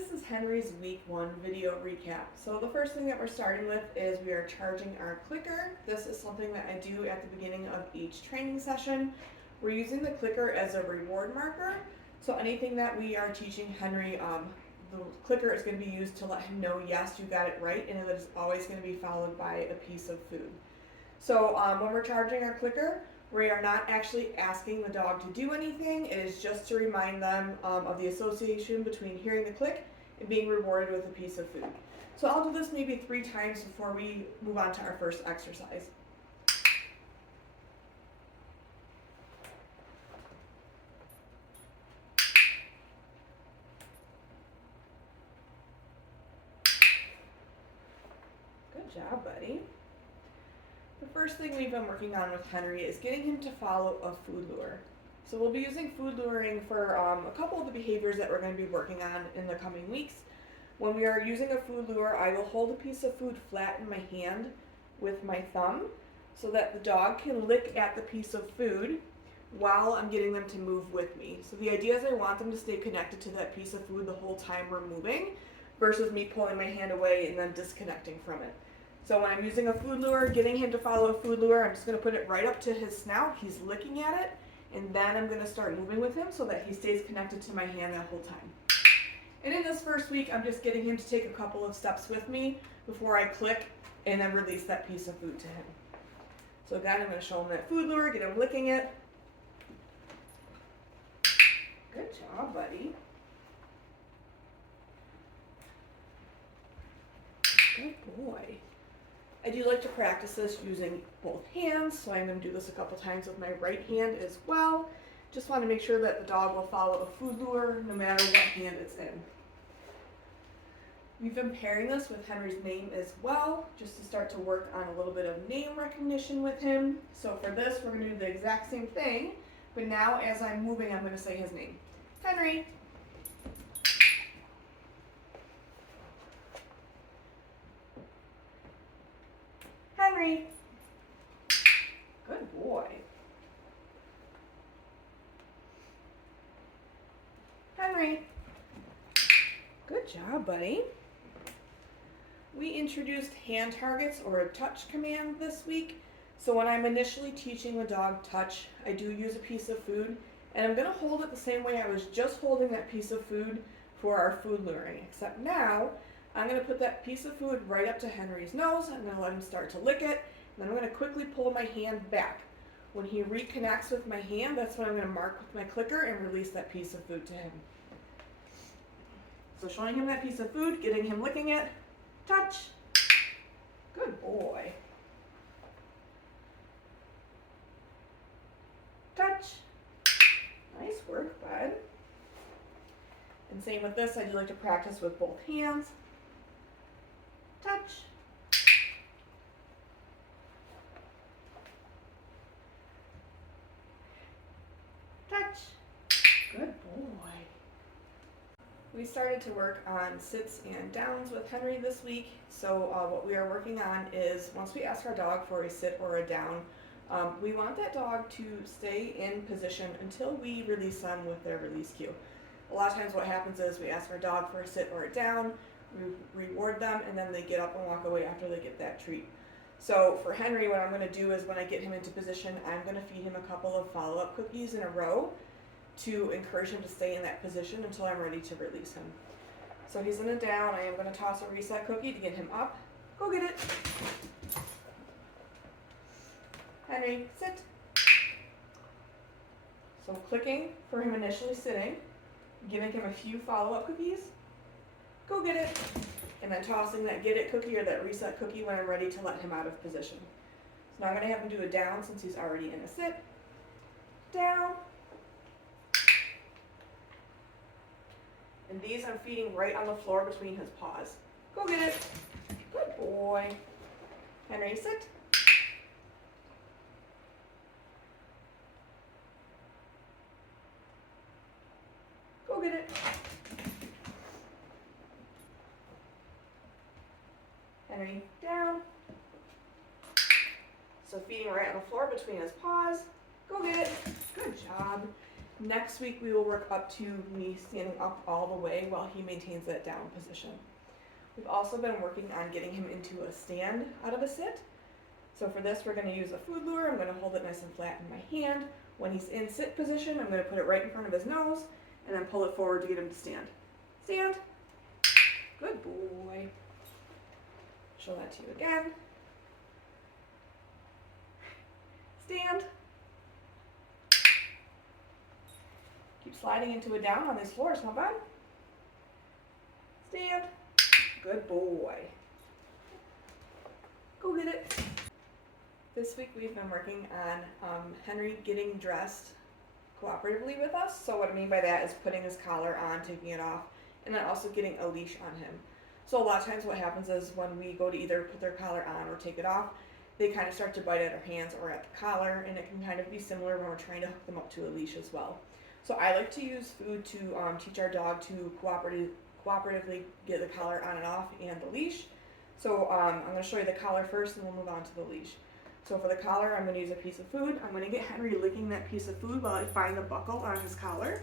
This is Henry's week 1 video recap. So the first thing that we're starting with is we are charging our clicker. This is something that I do at the beginning of each training session. We're using the clicker as a reward marker. So anything that we are teaching Henry, the clicker is going to be used to let him know, yes, you got it right, and it is always going to be followed by a piece of food. So when we're charging our clicker, we are not actually asking the dog to do anything. It is just to remind them of the association between hearing the click and being rewarded with a piece of food. So I'll do this maybe 3 times before we move on to our first exercise. Good job, buddy. The first thing we've been working on with Henry is getting him to follow a food lure. So we'll be using food luring for a couple of the behaviors that we're going to be working on in the coming weeks. When we are using a food lure, I will hold a piece of food flat in my hand with my thumb so that the dog can lick at the piece of food while I'm getting them to move with me. So the idea is I want them to stay connected to that piece of food the whole time we're moving versus me pulling my hand away and then disconnecting from it. So when I'm using a food lure, getting him to follow a food lure, I'm just going to put it right up to his snout. He's licking at it, and then I'm going to start moving with him so that he stays connected to my hand that whole time. And in this first week, I'm just getting him to take a couple of steps with me before I click and then release that piece of food to him. So again, I'm going to show him that food lure, get him licking it. Good job, buddy. Good boy. I do like to practice this using both hands, so I'm going to do this a couple times with my right hand as well. Just want to make sure that the dog will follow a food lure no matter what hand it's in. We've been pairing this with Henry's name as well, just to start to work on a little bit of name recognition with him. So for this, we're going to do the exact same thing, but now as I'm moving, I'm going to say his name. Henry. Henry. Good boy. Henry. Good job, buddy. We introduced hand targets or a touch command this week. So when I'm initially teaching the dog touch, I do use a piece of food, and I'm going to hold it the same way I was just holding that piece of food for our food luring, except now I'm going to put that piece of food right up to Henry's nose. I'm going to let him start to lick it, and then I'm going to quickly pull my hand back. When he reconnects with my hand, that's when I'm going to mark with my clicker and release that piece of food to him. So showing him that piece of food, getting him licking it, touch. Good boy. Touch. Nice work, bud. And same with this, I do like to practice with both hands. Touch. Touch. Good boy. We started to work on sits and downs with Henry this week. So what we are working on is once we ask our dog for a sit or a down, we want that dog to stay in position until we release them with their release cue. A lot of times what happens is we ask our dog for a sit or a down, we reward them, and then they get up and walk away after they get that treat. So for Henry, what I'm going to do is when I get him into position, I'm going to feed him a couple of follow-up cookies in a row to encourage him to stay in that position until I'm ready to release him. So he's in a down. I am going to toss a reset cookie to get him up. Go get it. Henry, sit. So clicking for him initially sitting, giving him a few follow-up cookies. Go get it. And then tossing that get it cookie or that reset cookie when I'm ready to let him out of position. So now I'm going to have him do a down since he's already in a sit. Down. And these I'm feeding right on the floor between his paws. Go get it. Good boy. Henry, sit. Go get it. Henry, down. So feeding right on the floor between his paws. Go get it. Good job. Next week we will work up to me standing up all the way while he maintains that down position. We've also been working on getting him into a stand out of a sit. So for this we're going to use a food lure. I'm going to hold it nice and flat in my hand. When he's in sit position, I'm going to put it right in front of his nose and then pull it forward to get him to stand. Stand. Good boy. Show that to you again. Stand. Keep sliding into a down on these floors, not bad. Stand. Good boy. Go get it. This week we've been working on Henry getting dressed cooperatively with us. So what I mean by that is putting his collar on, taking it off, and then also getting a leash on him. So a lot of times what happens is when we go to either put their collar on or take it off, they kind of start to bite at our hands or at the collar, and it can kind of be similar when we're trying to hook them up to a leash as well. So I like to use food to teach our dog to cooperatively get the collar on and off and the leash. So I'm going to show you the collar first and we'll move on to the leash. So for the collar, I'm going to use a piece of food. I'm going to get Henry licking that piece of food while I find the buckle on his collar.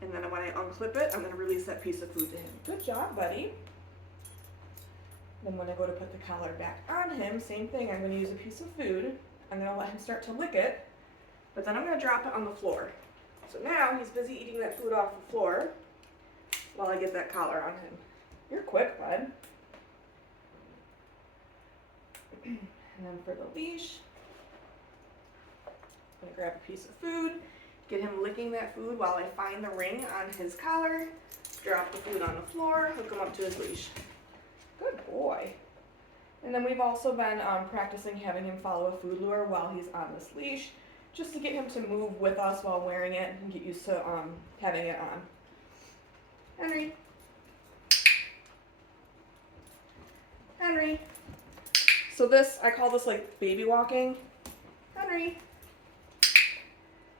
And then when I unclip it, I'm going to release that piece of food to him. Good job, buddy. Then when I go to put the collar back on him, same thing. I'm going to use a piece of food. I'm going to let him start to lick it, but then I'm going to drop it on the floor. So now he's busy eating that food off the floor while I get that collar on him. You're quick, bud. And then for the leash, I'm going to grab a piece of food, get him licking that food while I find the ring on his collar, drop the food on the floor, hook him up to his leash. Good boy. And then we've also been practicing having him follow a food lure while he's on this leash, just to get him to move with us while wearing it and get used to having it on. Henry. Henry. So this, I call this like baby walking. Henry.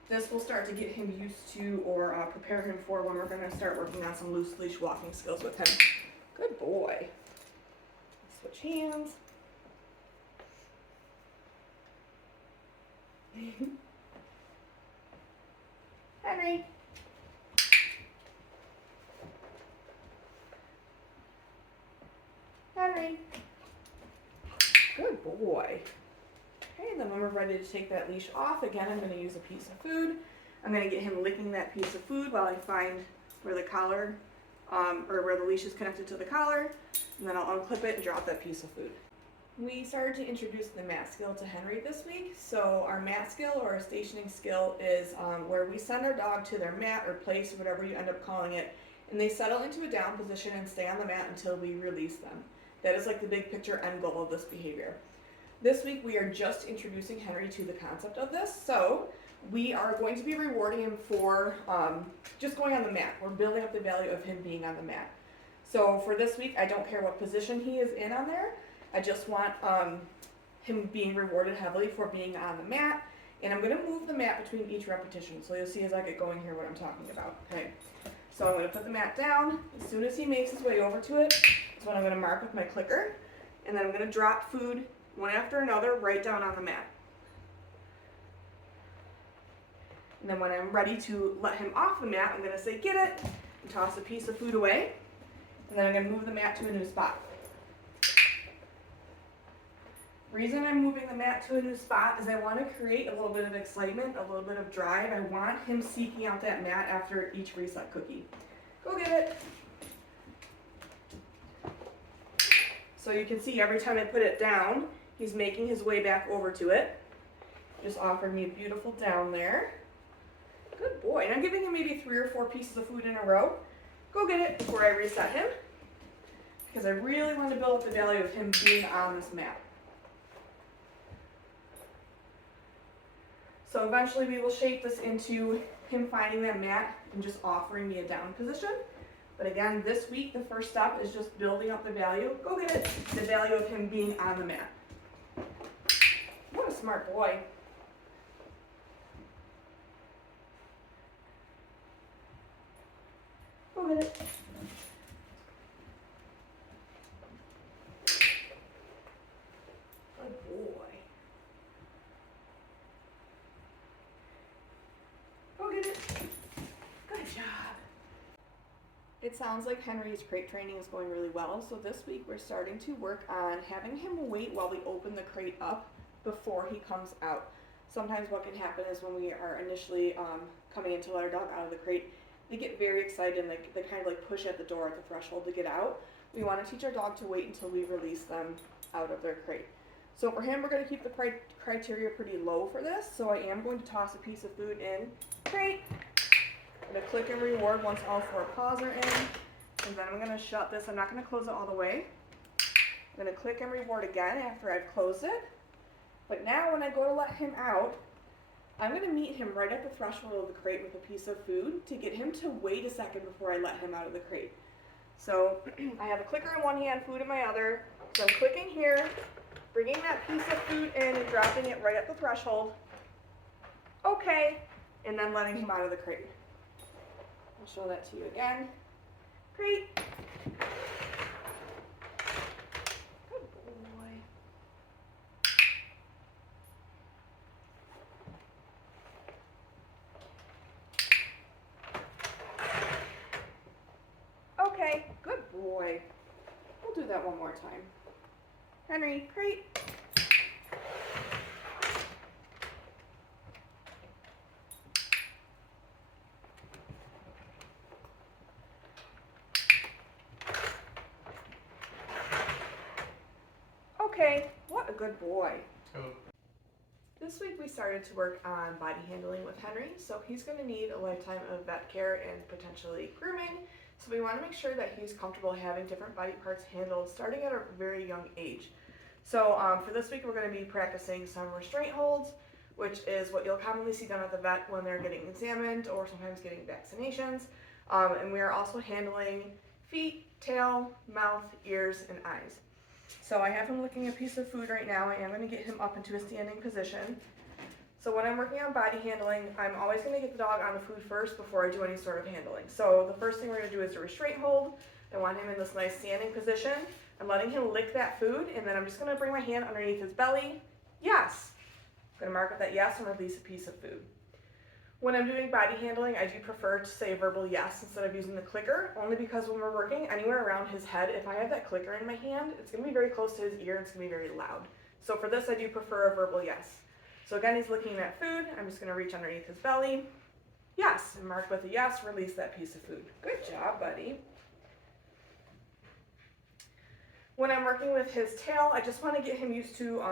This will start to get him used to or prepare him for when we're going to start working on some loose leash walking skills with him. Good boy. Switch hands. Henry. Henry. Good boy. Okay, and then when we're ready to take that leash off, again, I'm going to use a piece of food. I'm going to get him licking that piece of food while I find where the collar, or where the leash is connected to the collar, and then I'll unclip it and drop that piece of food. We started to introduce the mat skill to Henry this week. So our mat skill or our stationing skill is where we send our dog to their mat or place, whatever you end up calling it, and they settle into a down position and stay on the mat until we release them. That is like the big picture end goal of this behavior. This week we are just introducing Henry to the concept of this, so we are going to be rewarding him for just going on the mat. We're building up the value of him being on the mat. So for this week, I don't care what position he is in on there. I just want him being rewarded heavily for being on the mat, and I'm going to move the mat between each repetition. So you'll see as I get going here what I'm talking about. Okay. So I'm going to put the mat down. As soon as he makes his way over to it, that's when I'm going to mark with my clicker, and then I'm going to drop food one after another right down on the mat. And then when I'm ready to let him off the mat, I'm going to say, get it, and toss a piece of food away. And then I'm going to move the mat to a new spot. The reason I'm moving the mat to a new spot is I want to create a little bit of excitement, a little bit of drive. I want him seeking out that mat after each reset cookie. Go get it. So you can see every time I put it down, he's making his way back over to it. Just offering me a beautiful down there. Good boy. And I'm giving him maybe 3 or 4 pieces of food in a row. Go get it before I reset him, because I really want to build up the value of him being on this mat. So eventually we will shape this into him finding that mat and just offering me a down position. But again, this week the first step is just building up the value. Go get it. The value of him being on the mat. What a smart boy. Go get it. Good boy. Go It sounds like Henry's crate training is going really well, so this week we're starting to work on having him wait while we open the crate up before he comes out. Sometimes what can happen is when we are initially coming in to let our dog out of the crate, they get very excited and they kind of like push at the door at the threshold to get out. We want to teach our dog to wait until we release them out of their crate. So for him, we're going to keep the criteria pretty low for this, so I am going to toss a piece of food in crate. I'm going to click and reward once all 4 paws are in, and then I'm going to shut this. I'm not going to close it all the way. I'm going to click and reward again after I've closed it. But now when I go to let him out, I'm going to meet him right at the threshold of the crate with a piece of food to get him to wait a second before I let him out of the crate. So I have a clicker in one hand, food in my other. So I'm clicking here, bringing that piece of food in and dropping it right at the threshold. Okay, and then letting him out of the crate. I'll show that to you again. Great. Good boy. Okay, good boy. We'll do that one more time. Henry, crate. Okay, what a good boy. Oh. This week we started to work on body handling with Henry, so he's going to need a lifetime of vet care and potentially grooming. So we want to make sure that he's comfortable having different body parts handled starting at a very young age. So for this week we're going to be practicing some restraint holds, which is what you'll commonly see done at the vet when they're getting examined or sometimes getting vaccinations. And we are also handling feet, tail, mouth, ears, and eyes. So I have him licking a piece of food right now. I am going to get him up into a standing position. So when I'm working on body handling, I'm always going to get the dog on the food first before I do any sort of handling. So the first thing we're going to do is a restraint hold. I want him in this nice standing position. I'm letting him lick that food, and then I'm just going to bring my hand underneath his belly. Yes. I'm going to mark with that yes and release a piece of food. When I'm doing body handling, I do prefer to say verbal yes instead of using the clicker, only because when we're working anywhere around his head, if I have that clicker in my hand, it's going to be very close to his ear and it's going to be very loud. So for this, I do prefer a verbal yes. So again, he's licking that food. I'm just going to reach underneath his belly. Yes, and mark with a yes, release that piece of food. Good job, buddy. When I'm working with his tail, I just want to get him used to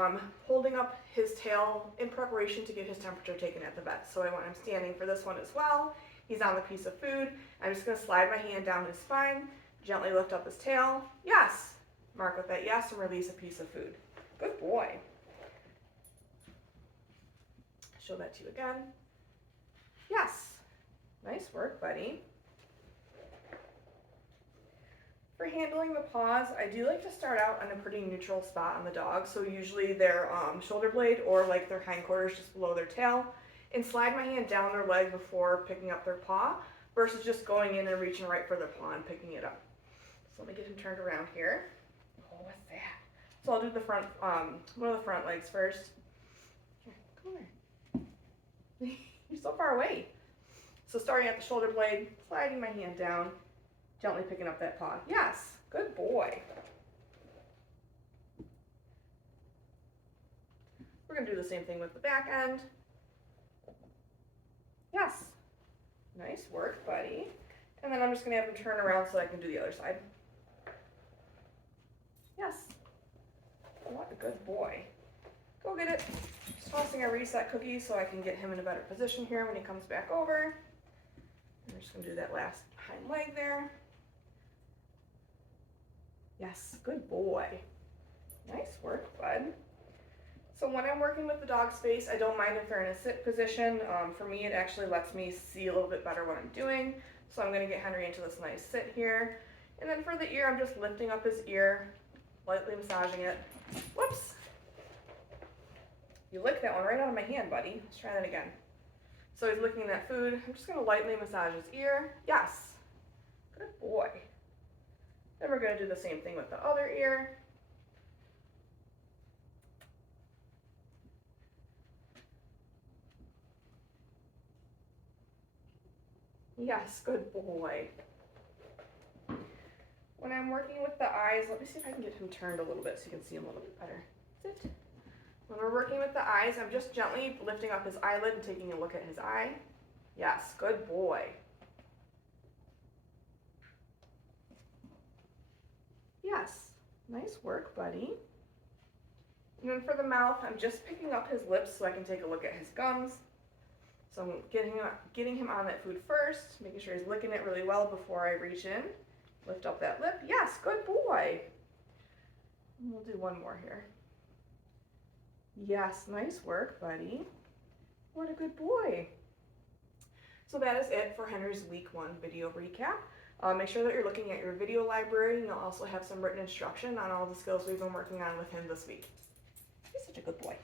holding up his tail in preparation to get his temperature taken at the vet. So I want him standing for this one as well. He's on the piece of food. I'm just going to slide my hand down his spine, gently lift up his tail. Yes. Mark with that yes and release a piece of food. Good boy. Show that to you again. Yes. Nice work, buddy. For handling the paws, I do like to start out on a pretty neutral spot on the dog. So usually their shoulder blade or like their hindquarters just below their tail, and slide my hand down their leg before picking up their paw versus just going in and reaching right for their paw and picking it up. So let me get him turned around here. Oh, what's that? So I'll do the front, one of the front legs first. Here, come here. You're so far away. So starting at the shoulder blade, sliding my hand down, gently picking up that paw. Yes, good boy. We're going to do the same thing with the back end. Yes. Nice work, buddy. And then I'm just going to have him turn around so I can do the other side. Yes. What a good boy. Go get it. Just tossing a reset cookie so I can get him in a better position here when he comes back over. I'm just going to do that last hind leg there. Yes, good boy. Nice work, bud. So when I'm working with the dog's face, I don't mind if they're in a sit position. For me, it actually lets me see a little bit better what I'm doing. So I'm going to get Henry into this nice sit here. And then for the ear, I'm just lifting up his ear, lightly massaging it. Whoops. You licked that one right out of my hand, buddy. Let's try that again. So he's licking that food. I'm just going to lightly massage his ear. Yes. Good boy. Then we're going to do the same thing with the other ear. Yes, good boy. I'm working with the eyes, let me see if I can get him turned a little bit so you can see him a little bit better. Sit. When we're working with the eyes, I'm just gently lifting up his eyelid and taking a look at his eye. Yes, good boy. Yes, nice work, buddy. And then for the mouth, I'm just picking up his lips so I can take a look at his gums. So I'm getting him on that food first, making sure he's licking it really well before I reach in. Lift up that lip. Yes, good boy. And we'll do one more here. Yes, nice work, buddy. What a good boy. So that is it for Henry's week 1 video recap. Make sure that you're looking at your video library, and you'll also have some written instruction on all the skills we've been working on with him this week. He's such a good boy.